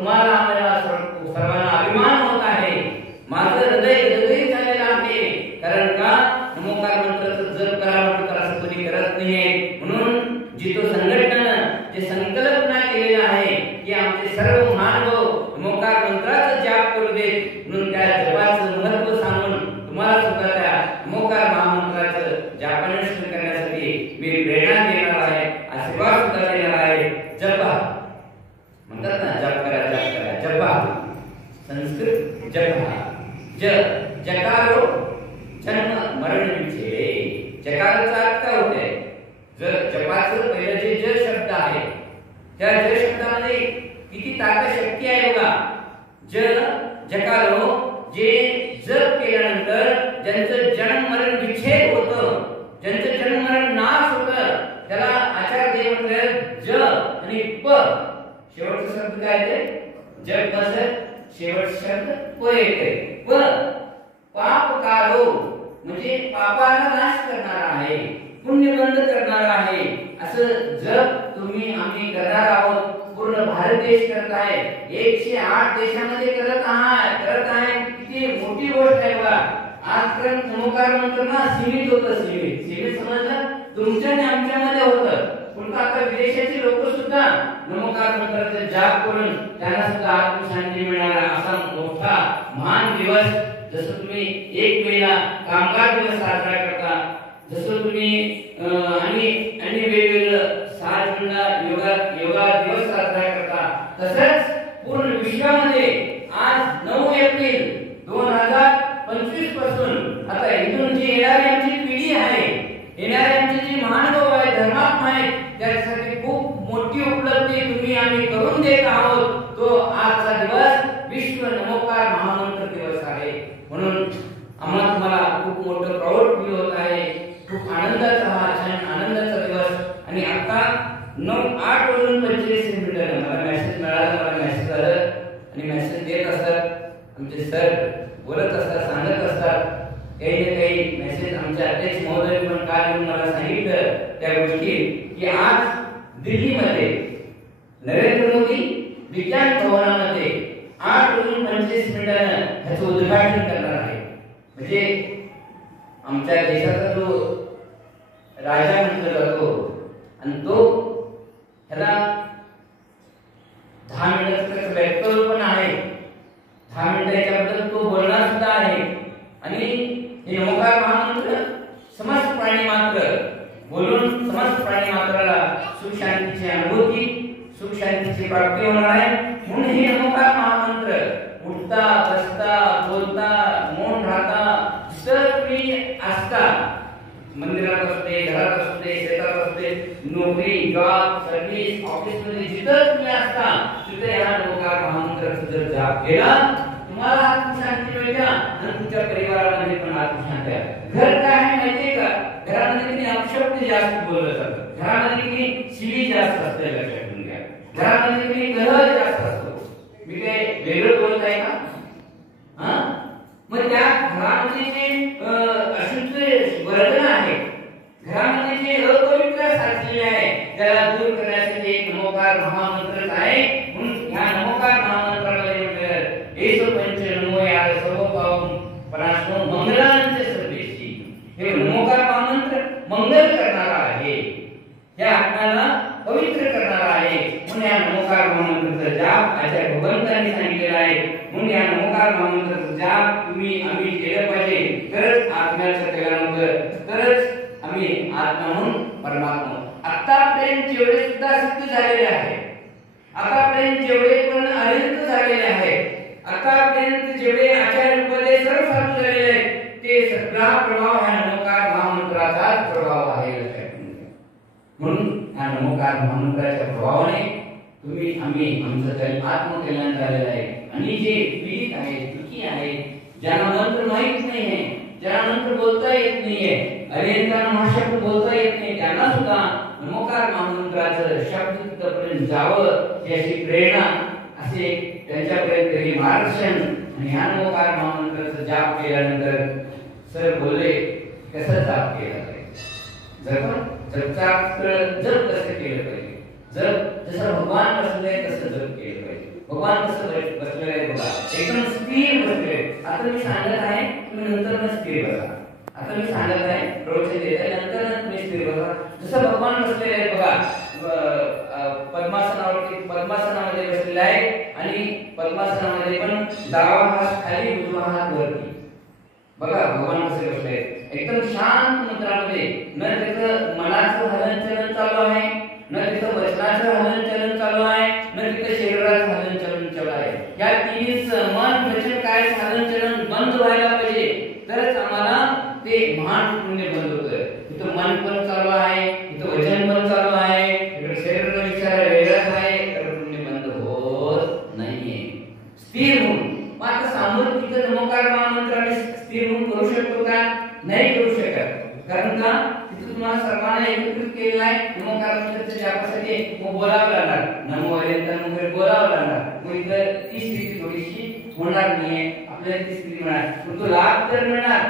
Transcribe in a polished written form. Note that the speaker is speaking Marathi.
तुम्हाला आम्हाला सर्वांना अभिमान होत आहे, माझं हृदय गदगदीत झालेलं आहे. कारण का नमोकार मंत्राचं जप करा म्हटलं तर असं कोणी करत नाहीये. म्हणून जितो संघटनेनं जे संकल्पना केलेली आहे की आमचे सर्व महानुभाव नमोकार मंत्राचा जाप करू देत, म्हणून त्या जपाचं महत्त्व सांगून तुम्हाला सुद्धा त्या नमोकार महामंत्राचं जापानुष्ठान करण्यासाठी मी प्रेरणा देणार आहे, आशीर्वाद सुद्धा देणार आहे. जपा म्हणतात ना, जप करा जप करा, जपा संस्कृत जपा. जकारो जन्म मरण विच्छेद. जकाराचा अर्थ काय होते? जर जपाचं पहिलं जे ज शब्द आहे त्या ज शब्दामध्ये किती ताकद शक्ती आहे बघा. जकारो जे जप केल्यानंतर ज्यांचं जन्म मरण विच्छेद होतं, ज्यांचं जन्म मरण नाश होतं, त्याला आचार्य देव म्हणतात ज आणि प. शेवटचा शब्द काय आहे? जप मध्ये शेवटचा शब्द प येते. प पापकारो म्हणजे पापाला नाश करणार आहे, पुण्यबंध करणार आहे. असं जप तुम्ही आम्ही करणार आहोत. पूर्ण भारत देश करत आहे, 108 देशामध्ये करत आहे. किती मोठी गोष्ट आहे बघा. आजपर्यंत नमोकार मंत्र ना सीमित होतं, सीमित समजलं, तुमच्या आणि आमच्यामध्ये होतं. पण आता विदेशाचे लोक सुद्धा नमोकार मंत्राचा जाप करून त्यांना सुद्धा आत्मशांती मिळणार असा मोठा महान दिवस. जसं तुम्ही 1 मेला कामगार दिवस साजरा करता, जसं तुम्ही आणि वेगवेगळं 6 जूनला योगा दिवस साजरा करता, तसंच पूर्ण विश्वामध्ये आज 9 एप्रिल 2025 पासून आता इथून जी येणारी आमची पिढी आहे, येणारे आमचे जे महानुभाव आहेत, धर्मात्मा आहेत, त्यासाठी खूप मोठी उपलब्धी तुम्ही आम्ही करून देत आहोत. तो आजचा दिवस विश्व नमोकार महामंत्र दिवस आहे. म्हणून आम्हाला तुम्हाला खूप मोठं प्राऊड फील होत आहे. खूप आनंदाचा हा क्षण, आनंदाचा दिवस. आणि आता 8:25 मला मेसेज मिळाला, मला मेसेज आलं आणि मेसेज देत असतात आमचे सर, बोलत असतात, सांगत असतात काही ना काही मेसेज. आमचे अध्यक्ष महोदय पण काल येऊन मला सांगितलं त्या गोष्टी की आज दिल्लीमध्ये नरेंद्र मोदी विज्ञान भवनामध्ये 8:25 ह्याचं उद्घाटन करणार आहे. म्हणजे आमच्या देशाचा जो राजा म्हटला जातो आणि तो ह्याला 10 मिनिटाचं वक्तव्य पण आहे, 10 मिनिटाच्याबद्दल तो बोलणार सुद्धा आहे. आणि हे नमोकार महामंत्र समस्त प्राणी मात्र बोलून समस्त प्राणी मात्राला सुख शांतीची अनुभूती, सुख शांतीची प्राप्ती होणार आहे. म्हणून हे नमोकार महामंत्र उठता बसता बोलता मौन राहता जिथं तुम्ही असता, मंदिरात असते, घरात असते, शेतात असते, नोकरी जॉब सर्व्हिस ऑफिसमध्ये जिथं तुम्ही असता तिथे या नमोकार महामंत्राचा जर जाप केला तुम्हाला आत्मशांती मिळते आणि तुमच्या परिवारामध्ये पण आत्मशांती आहे. घर काय आहे माहितीये का? घरामध्ये किती अपशब्द जास्त बोललं जातं, घरामध्ये किती शिवी जास्त असते, लक्षात ठेवून घ्या. घरामध्ये किती कलह जास्त असतो. मी काय वेगळं बोलत आहे का? मग त्या घरामध्ये जे अशुद्ध वर्तन आहे, घरामध्ये जे अपवित्र साचलेले आहे, त्याला दूर करण्यासाठी एक नमोकार महामंत्र आहे. म्हणून ह्या नमोकार महामंत्रामध्ये म्हटलं येसो पंच नमो या सर्व पावम पराशो मंगलांचे सर्वेशी. हे नमोकार महामंत्र मंगल करणारा आहे, या आत्म्याला पवित्र करणारा आहे. म्हणून या नमोकार महामंत्राचा जाप आचार्य भगवंतांनी सांगितलेला आहे. म्हणून या नमोकार महामंत्राचा जाप तुम्ही आम्ही केलं पाहिजे, तरच आत्म्याचं कल्याण होतं, तरच आम्ही आत्मा म्हणून परमात्मा. आतापर्यंत जेवढे सुद्धा सिद्ध झालेले आहे, आतापर्यंत जेवढे पण अरिहंत झालेले आहेत, आतापर्यंत जेवढे आचार्य पदे सर्व साधू झालेले आहेत, ते सगळा प्रभाव ह्या नमोकार महामंत्राचाच प्रभाव आहे. म्हणून ह्या नमोकार महामंत्राच्या प्रभावाने तुम्ही आम्ही आमचं आत्मकल्याण झालेलं आहे. आणि जे पीडित आहेत, दुःखी आहेत, ज्यांना मंत्र माहित नाही आहे, ज्यांना मंत्र बोलता येत नाहीये, अरिहंतांना महाशब्द बोलता येत नाही, त्यांना सुद्धा नमोकार महामंत्राचं शब्द तिथपर्यंत जावं याची प्रेरणा, असे त्यांच्यापर्यंत हे मार्गदर्शन. आणि ह्या नमोकार महामंत्राचा जाप केल्यानंतर सर बोलले कसं जाप केला पाहिजे, जप कसं केलं पाहिजे, जप जसं भगवान बसले तसं जप केलं पाहिजे. भगवान कसं बसलेले आहे बघा, एकदम स्थिर बसलेले. आता मी सांगत आहे, तुम्ही नंतर स्थिर बसा. आता मी सांगत आहे, प्रवचन देत आहे, नंतर तुम्ही स्थिर बसा. जसं भगवान बसलेले आहेत बघा, पद्मासनावरती, पद्मासनामध्ये बसलेले आहे आणि पद्मासनामध्ये पण डावा हात खाली, उजवा हात वरती. बघा भगवान कसे बसले आहेत, एकदम शांत मुद्रामध्ये. न त्याचं मनाचं हलनचलन चालू आहे, न त्याचं वचनाचं हलनचलन चालू आहे, न त्याचं शरीराचं हलनचलन चालू आहे. या तिन्हीच मन, वचन, काय हलनचलन बंद व्हायला पाहिजे, तरच आम्हाला ते महान पुण्य बंद होतं. इथं मन पण चालू आहे, इथं वचन पण चालू आहे, इथं शरीराचा विचार वेगळाच आहे, तर पुण्य बंद होत नाहीये. स्थिर होऊन मग आता सामूहिक नमोकार महामंत्राने स्थिर होऊन करू शकतो का? नाही करू शकत. कारण का तिथं तुम्हाला सर्वांना एकत्रित केलेलं आहे. नमोकार मंत्राच्या जापासाठी मग बोलावं लागणार, नमो हरिंद्र बोलावं लागणार. मग इथं ती स्थिती थोडीशी होणार नाहीये, आपल्याला ती स्थिती मिळणार, पण तो लाभ तर मिळणार.